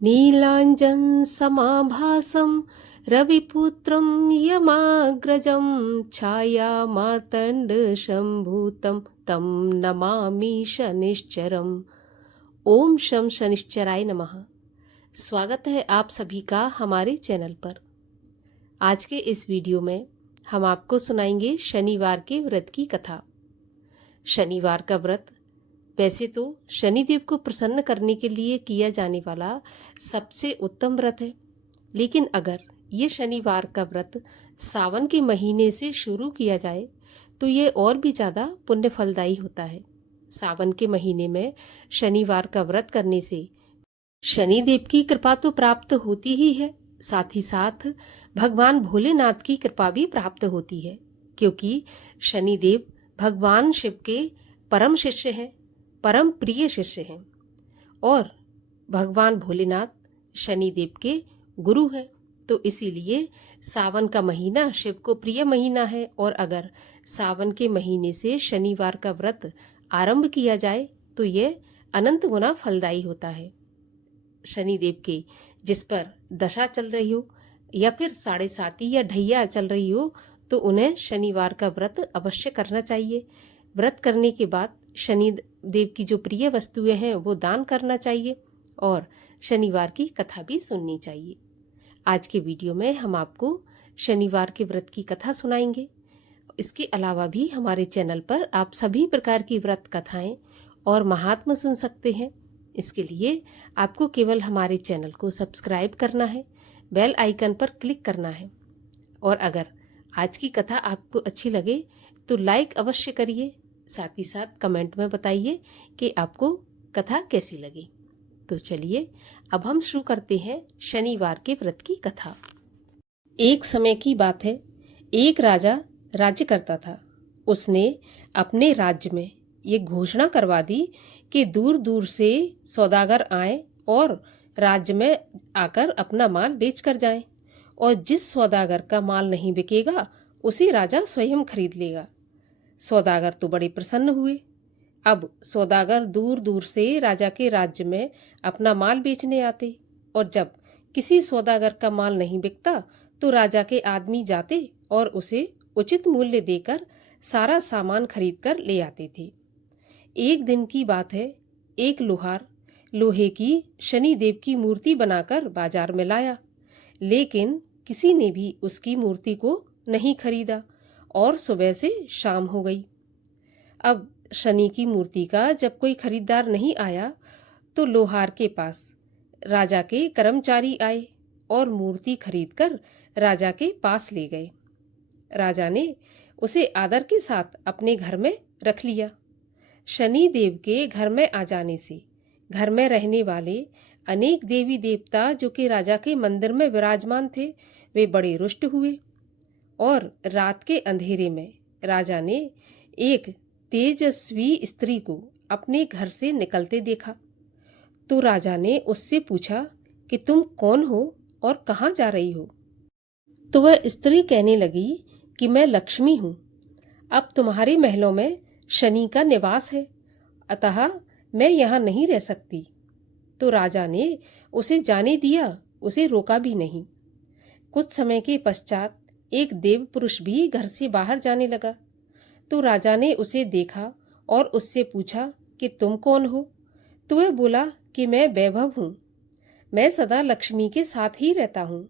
नीलाञ्जन समाभासं रविपुत्रं यमाग्रजं छायामार्तण्डसम्भूतं तं नमामि शनिश्चरम्। ओम शम शनिश्चराय नमः। स्वागत है आप सभी का हमारे चैनल पर। आज के इस वीडियो में हम आपको सुनाएंगे शनिवार के व्रत की कथा। शनिवार का व्रत वैसे तो शनिदेव को प्रसन्न करने के लिए किया जाने वाला सबसे उत्तम व्रत है, लेकिन अगर ये शनिवार का व्रत सावन के महीने से शुरू किया जाए तो ये और भी ज़्यादा पुण्य फलदायी होता है। सावन के महीने में शनिवार का व्रत करने से शनिदेव की कृपा तो प्राप्त होती ही है, साथ ही साथ भगवान भोलेनाथ की कृपा भी प्राप्त होती है, क्योंकि शनिदेव भगवान शिव के परम शिष्य हैं, परम प्रिय शिष्य हैं और भगवान भोलेनाथ शनिदेव के गुरु हैं। तो इसीलिए सावन का महीना शिव को प्रिय महीना है और अगर सावन के महीने से शनिवार का व्रत आरंभ किया जाए तो ये अनंत गुना फलदायी होता है। शनिदेव के जिस पर दशा चल रही हो या फिर साढ़े साती या ढैया चल रही हो तो उन्हें शनिवार का व्रत अवश्य करना चाहिए। व्रत करने के बाद शनि देव की जो प्रिय वस्तुएं हैं वो दान करना चाहिए और शनिवार की कथा भी सुननी चाहिए। आज के वीडियो में हम आपको शनिवार के व्रत की कथा सुनाएंगे। इसके अलावा भी हमारे चैनल पर आप सभी प्रकार की व्रत कथाएं और महात्मा सुन सकते हैं। इसके लिए आपको केवल हमारे चैनल को सब्सक्राइब करना है, बेल आइकन पर क्लिक करना है और अगर आज की कथा आपको अच्छी लगे तो लाइक अवश्य करिए। साथ ही साथ कमेंट में बताइए कि आपको कथा कैसी लगी। तो चलिए अब हम शुरू करते हैं शनिवार के व्रत की कथा। एक समय की बात है, एक राजा राज्य करता था। उसने अपने राज्य में ये घोषणा करवा दी कि दूर दूर से सौदागर आए और राज्य में आकर अपना माल बेच कर जाएं और जिस सौदागर का माल नहीं बिकेगा उसे राजा स्वयं खरीद लेगा। सौदागर तो बड़े प्रसन्न हुए। अब सौदागर दूर दूर से राजा के राज्य में अपना माल बेचने आते और जब किसी सौदागर का माल नहीं बिकता तो राजा के आदमी जाते और उसे उचित मूल्य देकर सारा सामान खरीद कर ले आते थे। एक दिन की बात है, एक लोहार लोहे की शनिदेव की मूर्ति बनाकर बाजार में लाया, लेकिन किसी ने भी उसकी मूर्ति को नहीं खरीदा और सुबह से शाम हो गई। अब शनि की मूर्ति का जब कोई खरीदार नहीं आया तो लोहार के पास राजा के कर्मचारी आए और मूर्ति खरीदकर राजा के पास ले गए। राजा ने उसे आदर के साथ अपने घर में रख लिया। शनि देव के घर में आ जाने से घर में रहने वाले अनेक देवी देवता जो कि राजा के मंदिर में विराजमान थे वे बड़े रुष्ट हुए और रात के अंधेरे में राजा ने एक तेजस्वी स्त्री को अपने घर से निकलते देखा। तो राजा ने उससे पूछा कि तुम कौन हो और कहाँ जा रही हो? तो वह स्त्री कहने लगी कि मैं लक्ष्मी हूँ। अब तुम्हारे महलों में शनि का निवास है, अतः मैं यहाँ नहीं रह सकती। तो राजा ने उसे जाने दिया, उसे रोका भी नहीं। कुछ समय के पश्चात एक देव पुरुष भी घर से बाहर जाने लगा। तो राजा ने उसे देखा और उससे पूछा कि तुम कौन हो? तो वह बोला कि मैं वैभव हूँ, मैं सदा लक्ष्मी के साथ ही रहता हूँ।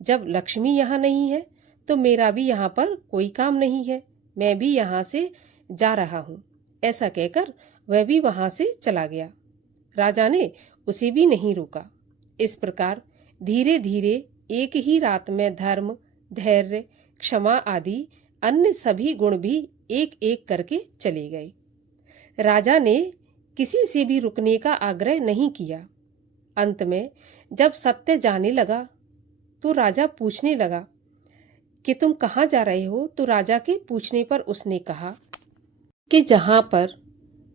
जब लक्ष्मी यहाँ नहीं है तो मेरा भी यहाँ पर कोई काम नहीं है, मैं भी यहाँ से जा रहा हूँ। ऐसा कहकर वह भी वहाँ से चला गया। राजा ने उसे भी नहीं रोका। इस प्रकार धीरे धीरे एक ही रात में धर्म, धैर्य, क्षमा आदि अन्य सभी गुण भी एक एक करके चले गए। राजा ने किसी से भी रुकने का आग्रह नहीं किया। अंत में जब सत्य जाने लगा तो राजा पूछने लगा कि तुम कहाँ जा रहे हो? तो राजा के पूछने पर उसने कहा कि जहाँ पर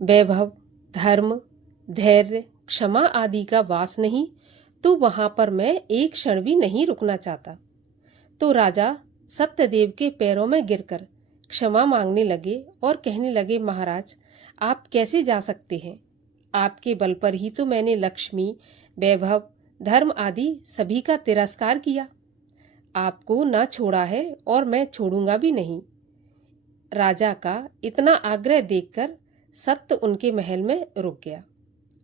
वैभव, धर्म, धैर्य, क्षमा आदि का वास नहीं तो वहाँ पर मैं एक क्षण भी नहीं रुकना चाहता। तो राजा सत्यदेव के पैरों में गिरकर क्षमा मांगने लगे और कहने लगे, महाराज आप कैसे जा सकते हैं? आपके बल पर ही तो मैंने लक्ष्मी, वैभव, धर्म आदि सभी का तिरस्कार किया। आपको न छोड़ा है और मैं छोड़ूंगा भी नहीं। राजा का इतना आग्रह देखकर सत्य उनके महल में रुक गया।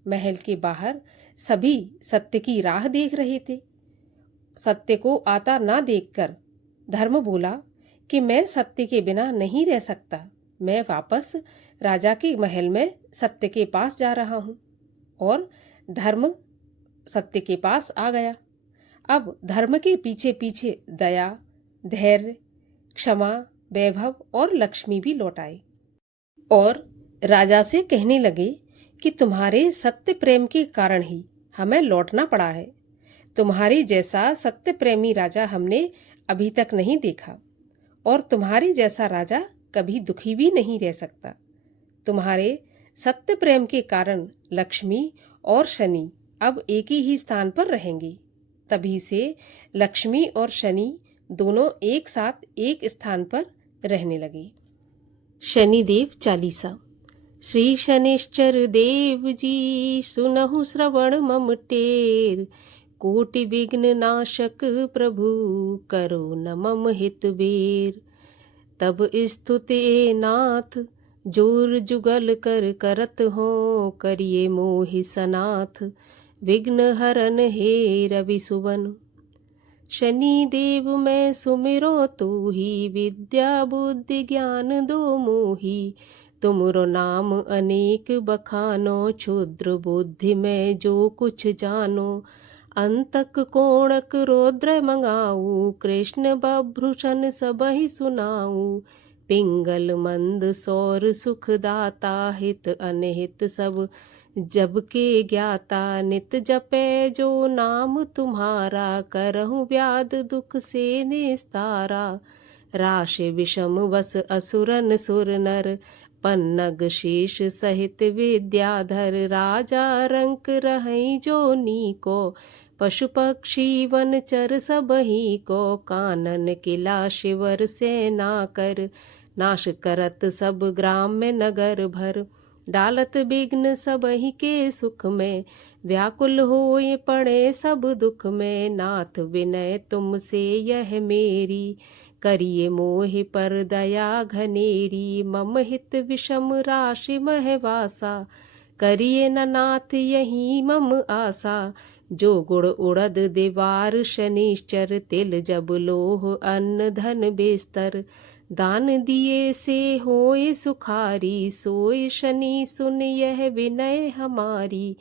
महल के बाहर सभी सत्य की राह देख रहे थे। सत्य को आता ना देखकर धर्म बोला कि मैं सत्य के बिना नहीं रह सकता। मैं वापस राजा के महल में सत्य के पास जा रहा हूँ। और धर्म सत्य के पास आ गया। अब धर्म के पीछे पीछे दया, धैर्य, क्षमा, वैभव और लक्ष्मी भी लौट आए और राजा से कहने लगे कि तुम्हारे सत्य प्रेम के कारण ही हमें लौटना पड़ा है। तुम्हारे जैसा सत्य प्रेमी राजा हमने अभी तक नहीं देखा और तुम्हारे जैसा राजा कभी दुखी भी नहीं रह सकता। तुम्हारे सत्य प्रेम के कारण लक्ष्मी और शनि अब एक ही स्थान पर रहेंगे। तभी से लक्ष्मी और शनि दोनों एक साथ एक स्थान पर रहने लगे। शनिदेव चालीसा। श्री शनिश्चर देव जी सुनहु श्रवण मम टेर, कोटि विघ्न नाशक प्रभु करो न मम हित बेर। तब स्तुति नाथ जोर जुगल कर करत हो, करिए मोहि सनाथ विघ्न हरन हे रवि सुवन। शनि देव मैं सुमिरो तू ही, विद्या बुद्धि ज्ञान दो मोहि। तुमरो नाम अनेक बखानो, क्षुद्र बुद्धि में जो कुछ जानो। अंतक कोणक रौद्र मंगाऊ, कृष्ण बभ्रूषण सबहि सुनाऊ। पिंगल मंद सौर सुख दाता, हित अनहित सब जब के ज्ञाता। नित जपे जो नाम तुम्हारा, करहु व्याध दुख से निस्तारा। राशि विषम वस असुरन सुर नर, पन्नग शीश सहित विद्याधर। राजा रंक रहई जो नीको, पशु पक्षी वन चर सबही को। कानन किला शिवर सेना कर, नाश करत सब ग्राम में नगर भर। डालत विघ्न सबहि के सुख में, व्याकुल होए पड़े सब दुख में। नाथ विनय तुमसे यह मेरी, करिए मोहि पर दया घनेरी। मम हित विषम राशि महवासा, करिए न नाथ यही मम आशा। जो गुण उड़द दीवार शनिश्चर, तिल जब लोह अन्न धन बिस्तर। दान दिए से होए सुखारी, सोए शनि सुन यह विनय हमारी।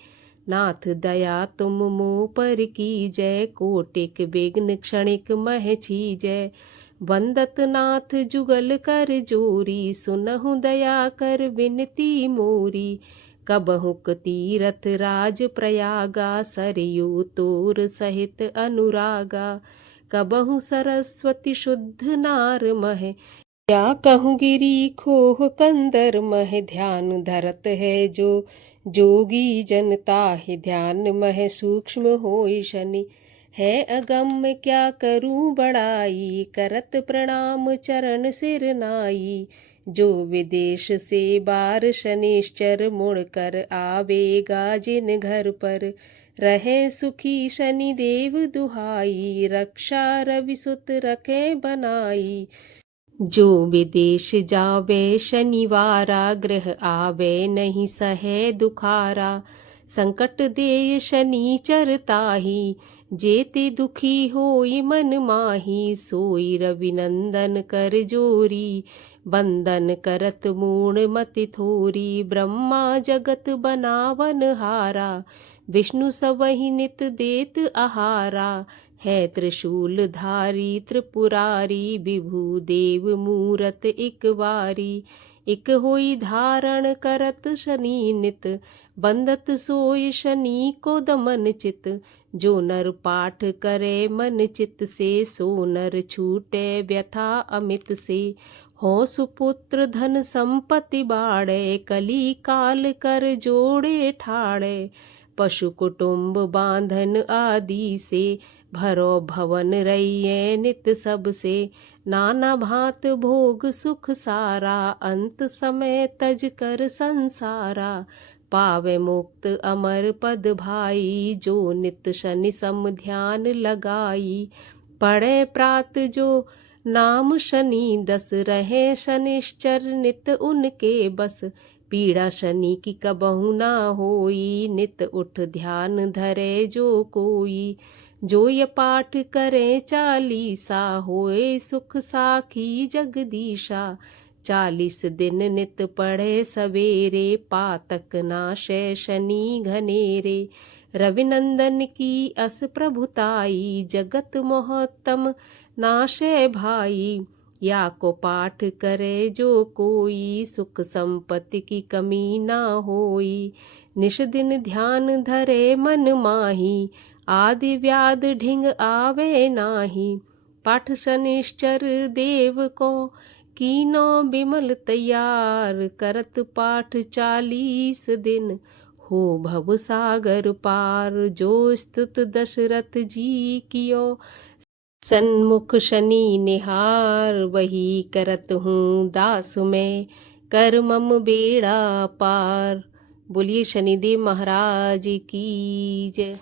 नाथ दया तुम मुँह पर कीजय, कोटिक विघ्न क्षणिक मह छीजय। वंदत नाथ जुगल कर जोरी, सुनहु दया कर विनती मोरी। कबहुक तीरथ राज प्रयागा, सरयू तोर सहित अनुरागा। कबहु सरस्वती शुद्ध नार मह, क्या कहूँ गिरी खोह कंदर मह। ध्यान धरत है जो जोगी जनता है, ध्यान मह सूक्ष्म होय शनि। है अगम्य क्या करूं बड़ाई, करत प्रणाम चरण सिर नाई। जो विदेश से बार शनिश्चर, मुड़ कर आवेगा जिन घर पर। रहे सुखी शनि देव दुहाई, रक्षा रवि सुत रखे बनाई। जो विदेश जावे शनिवारा, गृह आवे नहीं सहे दुखारा। संकट दे शनिचर ताही, जेते दुखी होई मन माही। सोई रविनंदन कर जोरी, बंदन करत मूण मति थोरी। ब्रह्मा जगत बनावन हारा, विष्णु सबहि नित देत आहारा। है त्रिशूल धारी त्रिपुरारी, विभु देव मूरत इक बारी। इक होई धारण करत शनि नित, बंदत सोय शनि को दमन चित। जो नर पाठ करे मन चित से, सो नर छूटे व्यथा अमित से। हो सुपुत्र धन संपत्ति बाड़े, कली काल कर जोड़े ठाड़े। पशु कुटुंब बांधन आदि से, भरो भवन रहिए नित सब से। नाना भांत भोग सुख सारा, अंत समय तज कर संसारा। पावे मुक्त अमर पद भाई। जो नित शनि सम ध्यान लगाई। पढ़े प्रात जो नाम शनि दस। रहे शनिश्चर नित उनके बस। पीड़ा शनि की कबहु ना होई। नित उठ ध्यान धरे जो कोई। जो ये पाठ करे चालीसा। होए सुख साखी जगदीशा। 40 दिन नित पढ़े सवेरे। पातक नाशे शनि घनेरे। रविनंदन की अस प्रभुताई। जगत मोहतम नाशे भाई। या को पाठ करे जो कोई। सुख संपत्ति की कमी ना होई। निश दिन ध्यान धरे मन माही। आदि व्याध ढिंग आवे नाही। पाठ शनिश्चर देव को कीनो बिमल तैयार। करत पाठ 40 दिन हो भव सागर पार। जो स्तुत दशरथ जी कियो सन्मुख शनि निहार। वही करत हूँ दास में कर मम बेड़ा पार। बोलिए शनिदेव महाराज की जय।